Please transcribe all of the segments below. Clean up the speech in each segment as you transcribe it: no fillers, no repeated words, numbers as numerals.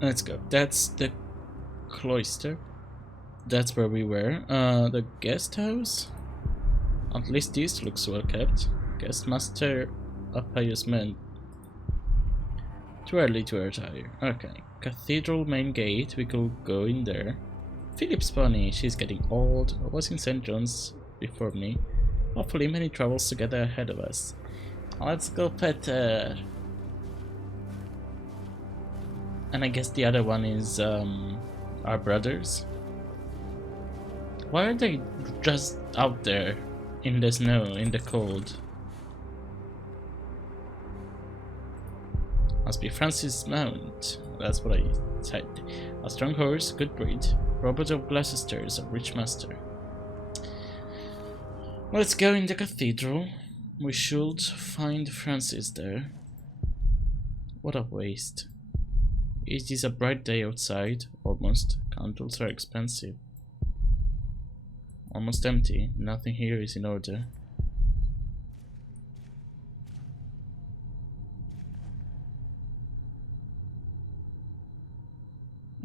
Let's go. That's the cloister. That's where we were. The guest house? At least this looks well kept. Guest master, a pious man. Too early to retire. Okay. Cathedral main gate, we could go in there. Philip's pony, she's getting old. I was in St. John's before me. Hopefully many travels together ahead of us. Let's go pet her. And I guess the other one is our brothers. Why are they just out there in the snow, in the cold? Must be Francis Mount. That's what I said. A strong horse, good breed. Robert of Gloucester is a rich master. Let's go in the cathedral. We should find Francis there. What a waste. It is a bright day outside, almost. Candles are expensive. Almost empty. Nothing here is in order.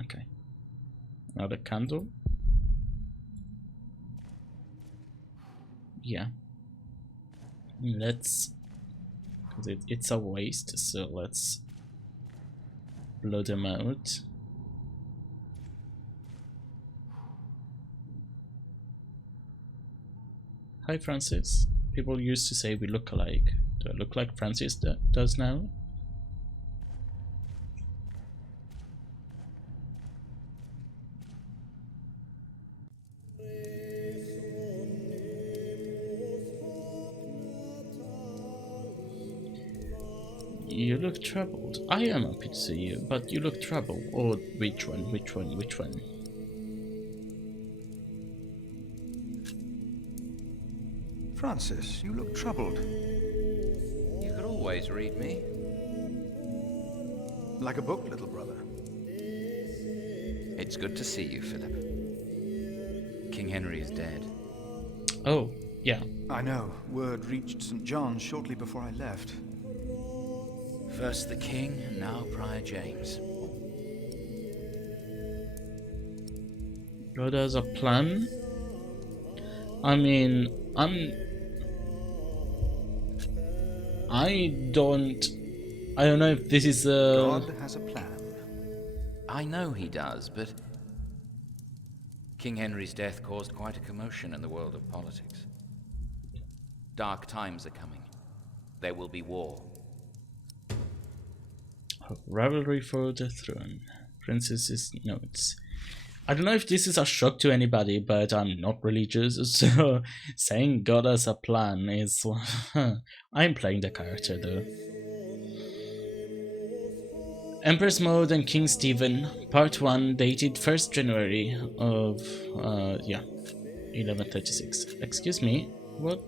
Okay. Another candle. Yeah. Let's... because it's a waste, so let's blow them out. Hi Francis. People used to say we look alike. Do I look like Francis does now? You look troubled. I am happy to see you, but you look troubled. Or which one? Which one? Which one? Francis, you look troubled. You could always read me. Like a book, little brother. It's good to see you, Philip. King Henry is dead. Oh, yeah. I know. Word reached St. John's shortly before I left. First the king, and now Prior James. God has a plan. I mean, I don't know if this is God has a plan. I know he does, but King Henry's death caused quite a commotion in the world of politics. Dark times are coming. There will be war. rivalry for the throne. Princess's notes. I don't know if this is a shock to anybody, but I'm not religious, so saying God has a plan is... I'm playing the character though. Empress Maud and King Stephen, Part 1, dated 1st January of, 1136. Excuse me, what?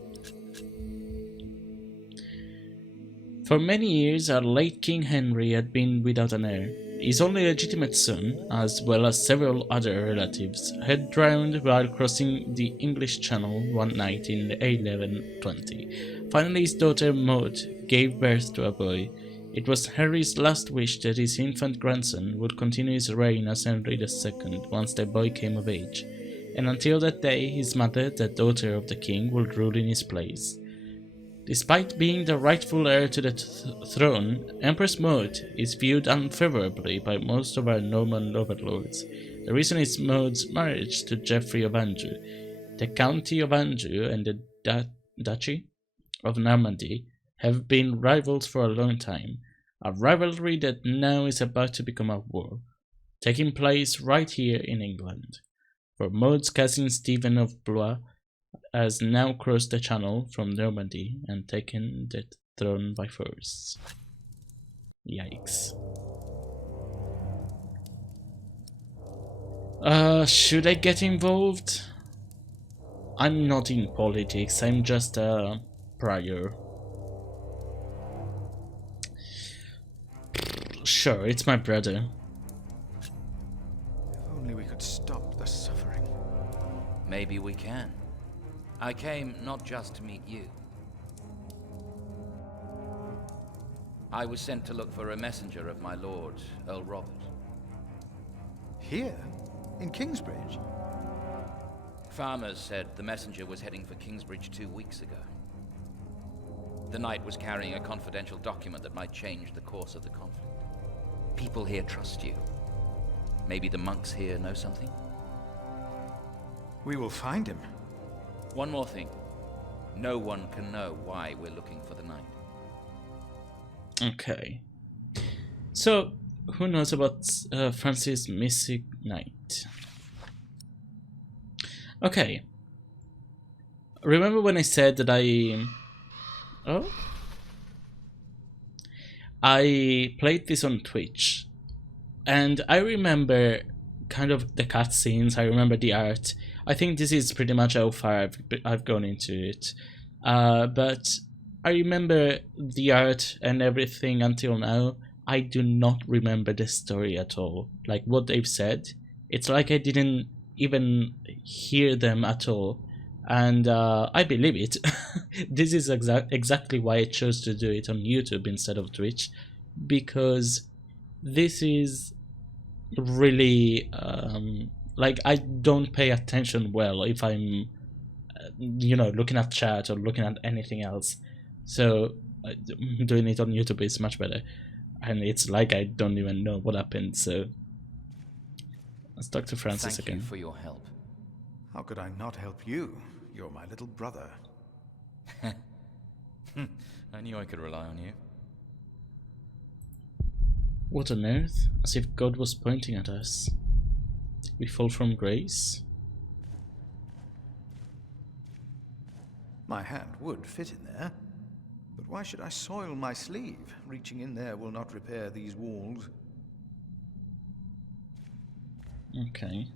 For many years, our late King Henry had been without an heir. His only legitimate son, as well as several other relatives, had drowned while crossing the English Channel one night in 1120. Finally, his daughter Maud gave birth to a boy. It was Henry's last wish that his infant grandson would continue his reign as Henry II once the boy came of age, and until that day his mother, the daughter of the king, would rule in his place. Despite being the rightful heir to the throne, Empress Maud is viewed unfavorably by most of our Norman overlords. The reason is Maud's marriage to Geoffrey of Anjou. The County of Anjou and the Duchy of Normandy have been rivals for a long time, a rivalry that now is about to become a war, taking place right here in England. For Maud's cousin Stephen of Blois has now crossed the channel from Normandy and taken the throne by force. Yikes. Should I get involved? I'm not in politics, I'm just a prior. Sure, it's my brother. If only we could stop the suffering. Maybe we can. I came not just to meet you. I was sent to look for a messenger of my lord, Earl Robert. Here? In Kingsbridge? Farmers said the messenger was heading for Kingsbridge 2 weeks ago. The knight was carrying a confidential document that might change the course of the conflict. People here trust you. Maybe the monks here know something? We will find him. One more thing. No one can know why we're looking for the knight. Okay. So, who knows about Francis missing knight? Okay. Remember when I said that I played this on Twitch, and I remember kind of the cutscenes. I remember the art. I think this is pretty much how far I've gone into it. But I remember the art and everything until now. I do not remember the story at all. Like what they've said, it's like I didn't even hear them at all. And I believe it. This is exactly why I chose to do it on YouTube instead of Twitch, because this is really like I don't pay attention well if I'm looking at chat or looking at anything else. So doing it on YouTube is much better, and it's like I don't even know what happened. So let's talk to Francis again. Thank you for your help. How could I not help you? You're my little brother. I knew I could rely on you. What on earth? As if God was pointing at us. Did we fall from grace? My hand would fit in there. But why should I soil my sleeve? Reaching in there will not repair these walls. Okay.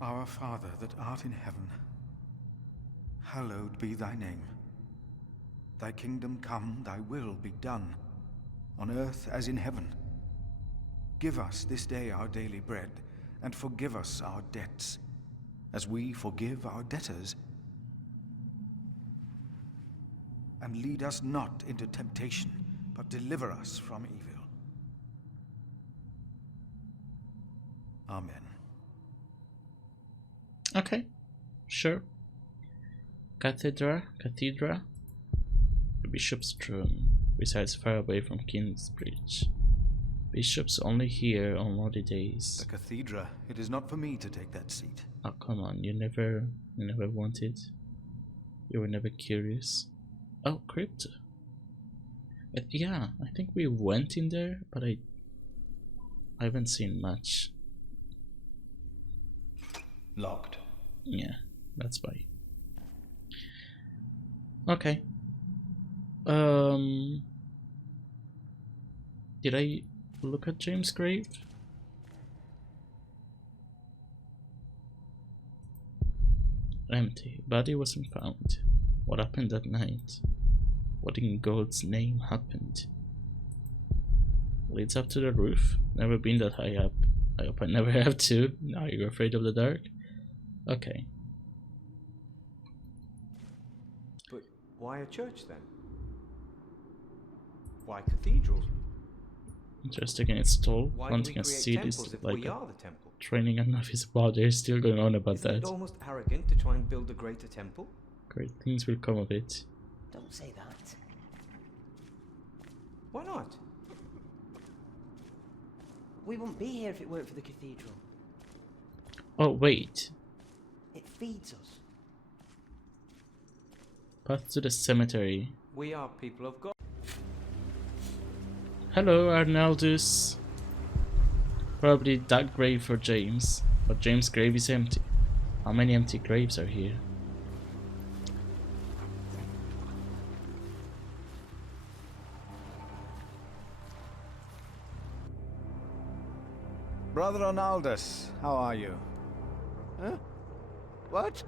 Our Father that art in heaven, hallowed be thy name. Thy kingdom come, thy will be done, on earth as in heaven. Give us this day our daily bread, and forgive us our debts, as we forgive our debtors. And lead us not into temptation, but deliver us from evil. Amen. Okay, sure. Cathedra. The bishop's throne resides far away from Kingsbridge. Bishops only here on holy days. The cathedra. It is not for me to take that seat. Oh come on, you never wanted. You were never curious. Oh, crypt. Yeah, I think we went in there, but I haven't seen much. Locked. Yeah, that's why. Okay. Did I look at James' grave? Empty. Body wasn't found. What happened that night? What in God's name happened? Leads up to the roof. Never been that high up. I hope I never have to. Now you're afraid of the dark? Okay. But why a church then? Why cathedrals? Interesting in its tall. Why do we Planting a create seed temples is if like we a are the temple? training a novice. Wow, they're still going on about Isn't it that. almost arrogant to try and build a greater temple? Great things will come of it. Don't say that. Why not? We wouldn't be here if it weren't for the cathedral. Oh, wait. It feeds us. Path to the cemetery. We are people of God. Hello, Arnaldus. Probably that grave for James. But James' grave is empty. How many empty graves are here? Brother Arnaldus, how are you? Huh? What?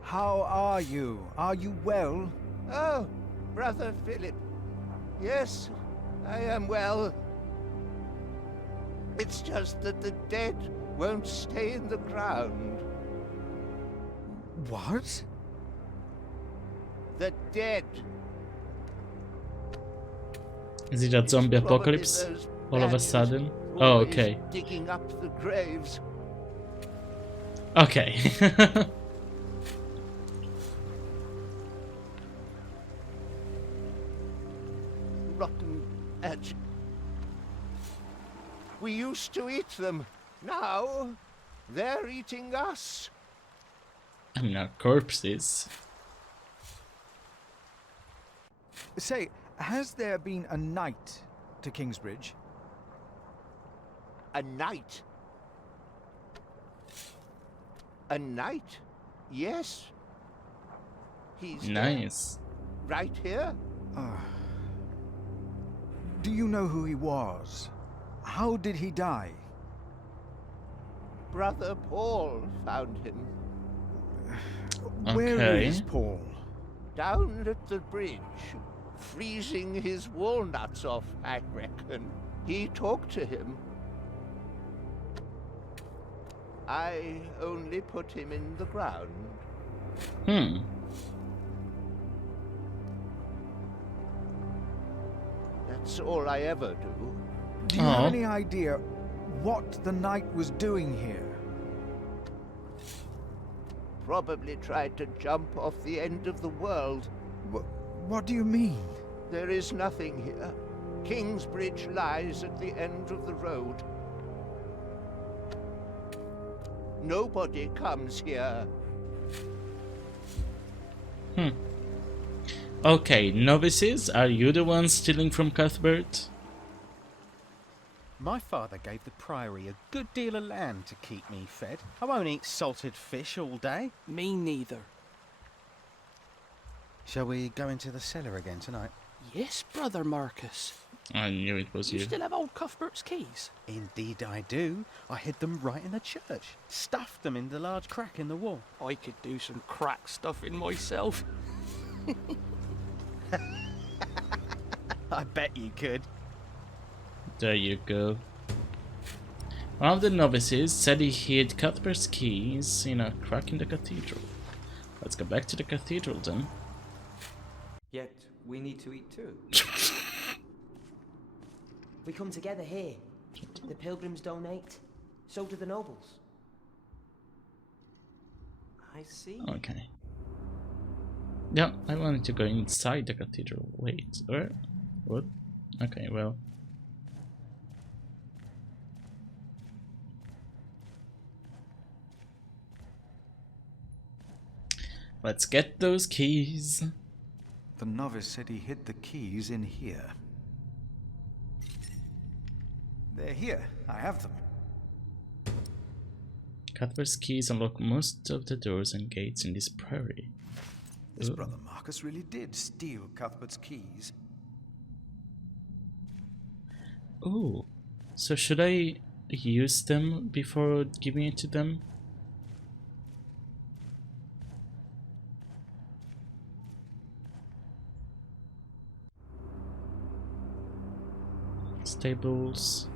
How are you? Are you well? Oh, Brother Philip. Yes, I am well. It's just that the dead won't stay in the ground. What? The dead. Is it a It's zombie probably apocalypse those all of a badgers sudden? Oh, always okay. digging up the graves. Okay. Rotten edge. We used to eat them. Now, they're eating us. I mean, our corpses. Say, has there been a knight to Kingsbridge? A knight. A knight? Yes. He's there, Nice. right here. Do you know who he was? How did he die? Brother Paul found him Where Okay. is Paul? down at the bridge, freezing his walnuts off, I reckon. He talked to him. I only put him in the ground. Hmm. That's all I ever do. Do you have Oh. any idea what the knight was doing here? Probably tried to jump off the end of the world. What do you mean? There is nothing here. Kingsbridge lies at the end of the road. Nobody comes here. Okay, novices, are you the ones stealing from Cuthbert? My father gave the Priory a good deal of land to keep me fed. I won't eat salted fish all day. Me neither. Shall we go into the cellar again tonight? Yes, Brother Marcus. I knew it was You you. still have old Cuthbert's keys? Indeed I do. I hid them right in the church. Stuffed them in the large crack in the wall. I could do some crack stuffing myself. I bet you could. There you go. One of the novices said he hid Cuthbert's keys in a crack in the cathedral. Let's go back to the cathedral then. Yet we need to eat too. We come together here. The pilgrims donate. So do the nobles. I see. Okay. Yeah, I wanted to go inside the cathedral. Wait, where? What? Okay, well. Let's get those keys. The novice said he hid the keys in here. They're here. I have them. Cuthbert's keys unlock most of the doors and gates in this priory. This Ooh. brother Marcus really did steal Cuthbert's keys. Oh, so should I use them before giving it to them? Stables.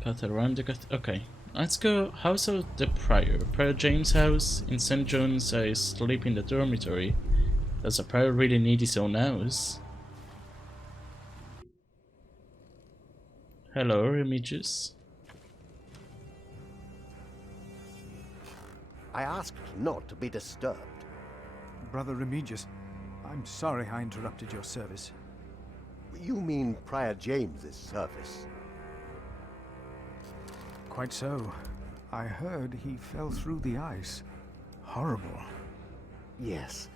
Path around the okay. Let's go house of the prior. Prior James' house in St. John's. I sleep in the dormitory. Does a prior really need his own house? Hello, Remigius. I asked not to be disturbed. Brother Remigius, I'm sorry I interrupted your service. You mean Prior James's service? Quite so. I heard he fell through the ice. Horrible. Yes.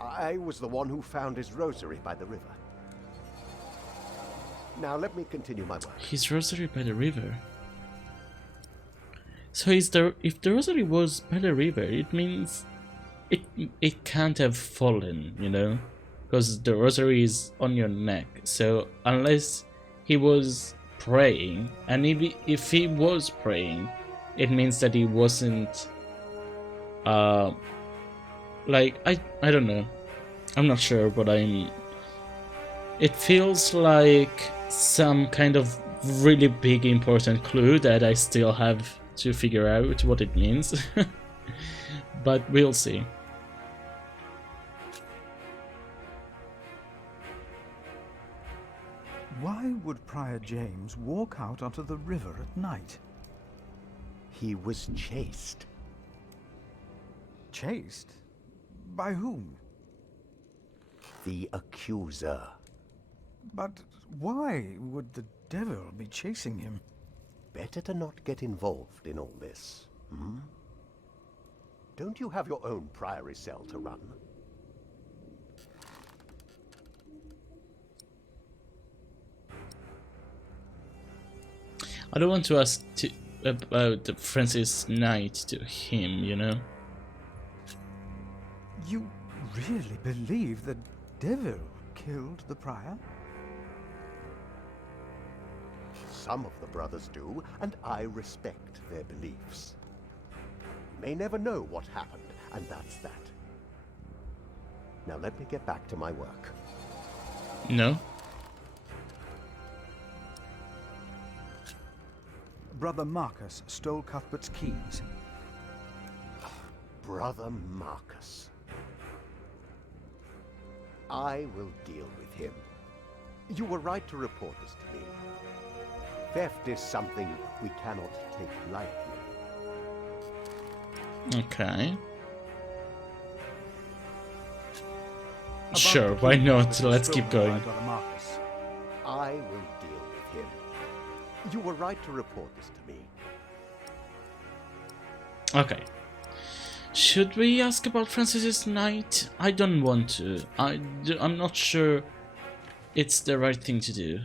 I was the one who found his rosary by the river. Now let me continue my work. His rosary by the river. So is there? If the rosary was by the river, it means it can't have fallen, you know, because the rosary is on your neck. So unless he was praying, and if he was praying, it means that he wasn't. Like I don't know. I'm not sure, but it feels like some kind of really big important clue that I still have to figure out what it means. But we'll see. Why would Prior James walk out onto the river at night? He was chased. Chased? By whom? The accuser. But why would the devil be chasing him? Better to not get involved in all this, hmm? Don't you have your own priory cell to run? I don't want to ask about Francis Knight to him, you know? You really believe the devil killed the prior? Some of the brothers do, and I respect their beliefs. You may never know what happened, and that's that. Now let me get back to my work. No? Brother Marcus stole Cuthbert's keys. Brother Marcus. I will deal with him. You were right to report this to me. Theft is something we cannot take lightly. Okay. About Sure, the why key not? that was Let's keep stolen going. by Brother Marcus. I will deal with him. You were right to report this to me. Okay. Should we ask about Francis Knight? I don't want to. I'm not sure it's the right thing to do.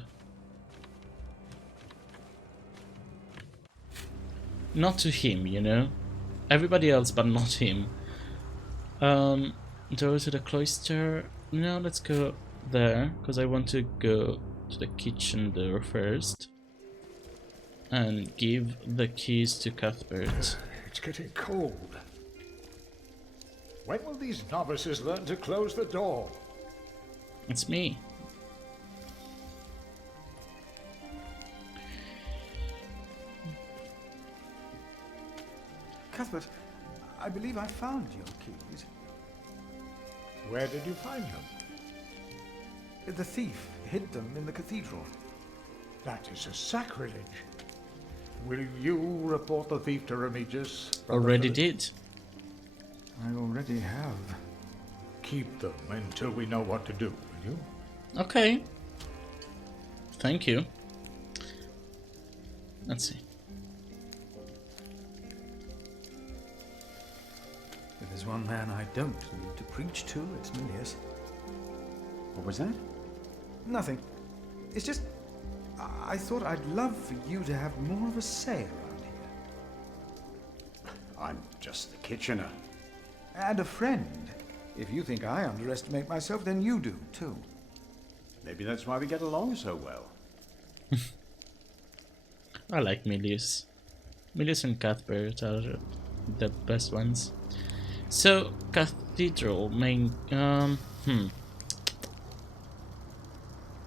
Not to him, you know? Everybody else, but not him. Door to the cloister. No, let's go there, because I want to go to the kitchen door first. And give the keys to Cuthbert. It's getting cold. When will these novices learn to close the door? It's me. Cuthbert, I believe I found your keys. Where did you find them? The thief hid them in the cathedral. That is a sacrilege. Will you report the thief to Remigius? Already did. I already have. Keep them until we know what to do, will you? Okay. Thank you. Let's see. If there's one man I don't need to preach to, it's Milius. What was that? Nothing. It's just... I thought I'd love for you to have more of a say around here. I'm just the kitchener. And a friend. If you think I underestimate myself, then you do, too. Maybe that's why we get along so well. I like Milius. Milius and Cuthbert are the best ones. So, cathedral, main...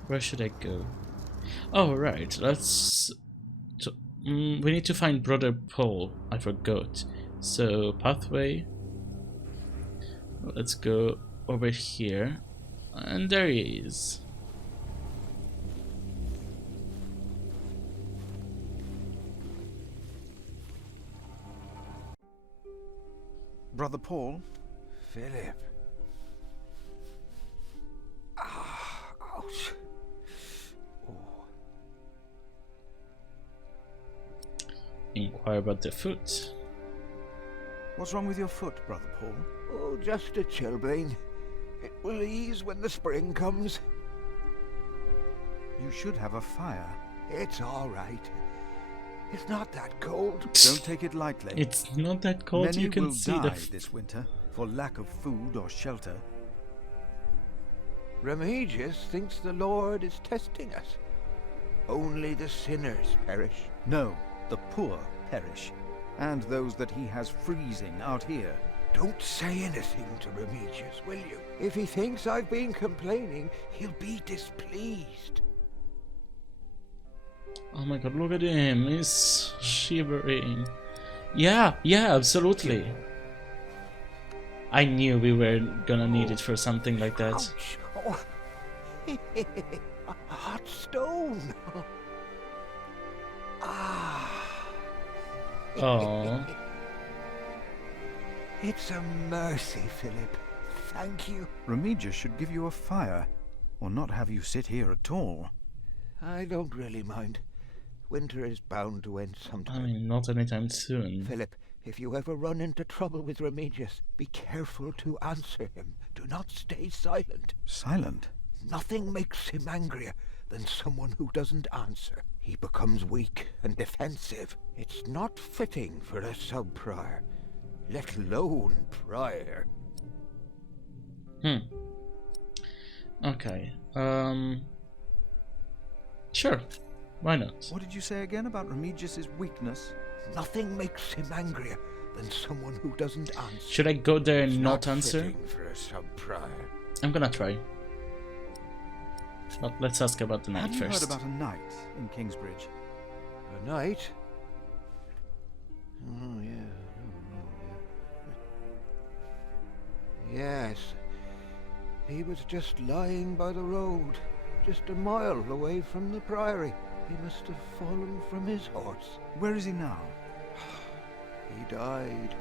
Where should I go? Oh, right, let's... we need to find Brother Paul. I forgot. So, pathway. Let's go over here. And there he is. Brother Paul? Philip. Ouch. Oh. Inquire about the foot. What's wrong with your foot, Brother Paul? Oh, just a chilblain. It will ease when the spring comes. You should have a fire. It's all right. It's not that cold. Don't take it lightly. It's not that cold. Many You can will see die the this winter for lack of food or shelter. Remigius thinks the Lord is testing us. Only the sinners perish. No, the poor perish, and those that he has freezing out here. Don't say anything to Remigius, will you? If he thinks I've been complaining, he'll be displeased. Oh my god, look at him, he's shivering. Yeah, absolutely. I knew we were gonna need it for something like that. Ouch. Oh. A hot stone. Ah. Oh. It's a mercy, Philip. Thank you. Remigius should give you a fire, or not have you sit here at all. I don't really mind. Winter is bound to end sometime. I mean, not anytime soon. Philip, if you ever run into trouble with Remigius, be careful to answer him. Do not stay silent. Silent? Nothing makes him angrier than someone who doesn't answer. He becomes weak and defensive. It's not fitting for a sub-prior, let alone prior. Okay. Sure. Why not? What did you say again about Remigius's weakness? Nothing makes him angrier than someone who doesn't answer. Should I go there and It's not answer? fitting for a sub-prior. I'm gonna try. But let's ask about the Have knight you heard first. about a knight in Kingsbridge? A knight? Oh, yeah. Yes. He was just lying by the road, just a mile away from the priory. He must have fallen from his horse. Where is he now? He died.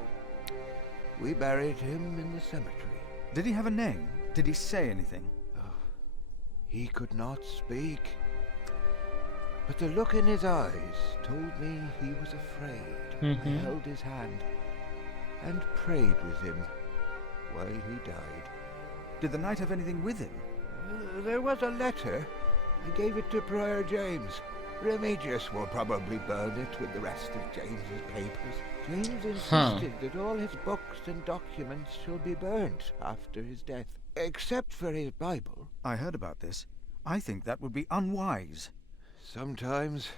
We buried him in the cemetery. Did he have a name? Did he say anything? He could not speak. But the look in his eyes told me he was afraid. I held his hand and prayed with him while he died. Did the knight have anything with him? There was a letter. I gave it to Prior James. Remigius will probably burn it with the rest of James's papers. James insisted that all his books and documents shall be burnt after his death, except for his Bible. I heard about this. I think that would be unwise. Sometimes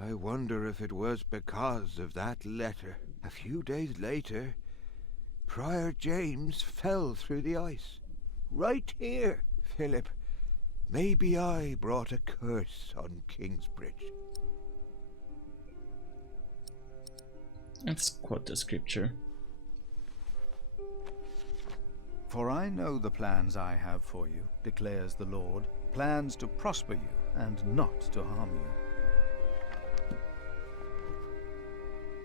I wonder if it was because of that letter. A few days later, Prior James fell through the ice. Right here, Philip. Maybe I brought a curse on Kingsbridge. Let's quote the scripture. For I know the plans I have for you, declares the Lord, plans to prosper you and not to harm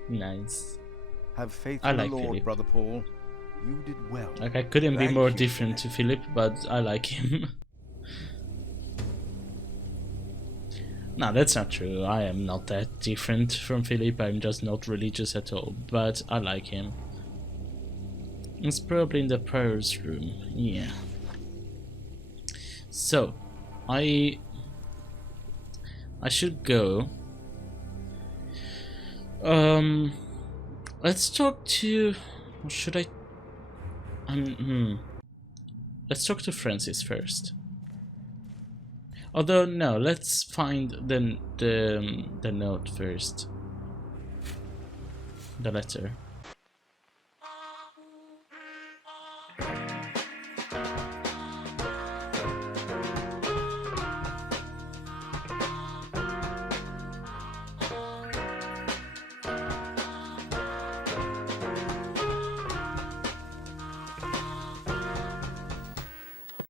you. Nice. Have faith I in like the Lord, Philip. Brother Paul. You did well. Like, I couldn't be Thank more you, different to Philip, but I like him. No, that's not true. I am not that different from Philip. I'm just not religious at all, but I like him. It's probably in the prior's room. Yeah. So, I should go. Let's talk to. Or should I? Let's talk to Francis first. Although no, let's find the note first. The letter.